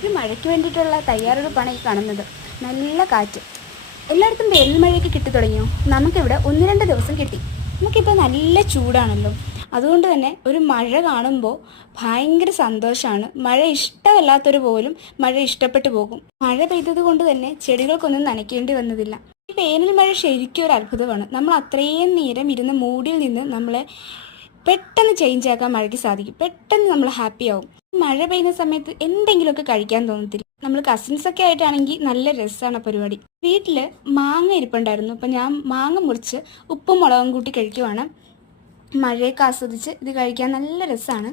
ഒരു മഴയ്ക്ക് വേണ്ടിയിട്ടുള്ള തയ്യാറെടുപ്പാണ് ഈ കാണുന്നത്. നല്ല കാറ്റ്. എല്ലായിടത്തും വേനൽ മഴയൊക്കെ കിട്ടി തുടങ്ങിയോ? നമുക്കിവിടെ ഒന്ന് രണ്ട് ദിവസം കിട്ടി. നമുക്കിപ്പോൾ നല്ല ചൂടാണല്ലോ. അതുകൊണ്ട് തന്നെ ഒരു മഴ കാണുമ്പോൾ ഭയങ്കര സന്തോഷമാണ്. മഴ ഇഷ്ടമല്ലാത്തൊരു പോലും മഴ ഇഷ്ടപ്പെട്ടു പോകും. മഴ പെയ്തത് കൊണ്ട് തന്നെ ചെടികൾക്കൊന്നും നനയ്ക്കേണ്ടി വന്നതില്ല. ഈ വേനൽ മഴ ശരിക്കും ഒരു അത്ഭുതമാണ്. നമ്മൾ അത്രയും നേരം ഇരുന്ന് മൂടിൽ നിന്ന് നമ്മളെ പെട്ടെന്ന് ചേഞ്ച് ആക്കാൻ മഴയ്ക്ക് സാധിക്കും. പെട്ടെന്ന് നമ്മൾ ഹാപ്പി ആവും. മഴ പെയ്യുന്ന സമയത്ത് എന്തെങ്കിലുമൊക്കെ കഴിക്കാൻ തോന്നത്തില്ല. നമ്മൾ കസിൻസ് ഒക്കെ ആയിട്ടാണെങ്കിൽ നല്ല രസമാണ് പരിപാടി. വീട്ടിൽ മാങ്ങ ഇരിപ്പുണ്ടായിരുന്നു. അപ്പം ഞാൻ മാങ്ങ മുറിച്ച് ഉപ്പും മുളകും കൂട്ടി കഴിക്കുവാണ്. മഴയൊക്കെ ആസ്വദിച്ച് ഇത് കഴിക്കാൻ നല്ല രസമാണ്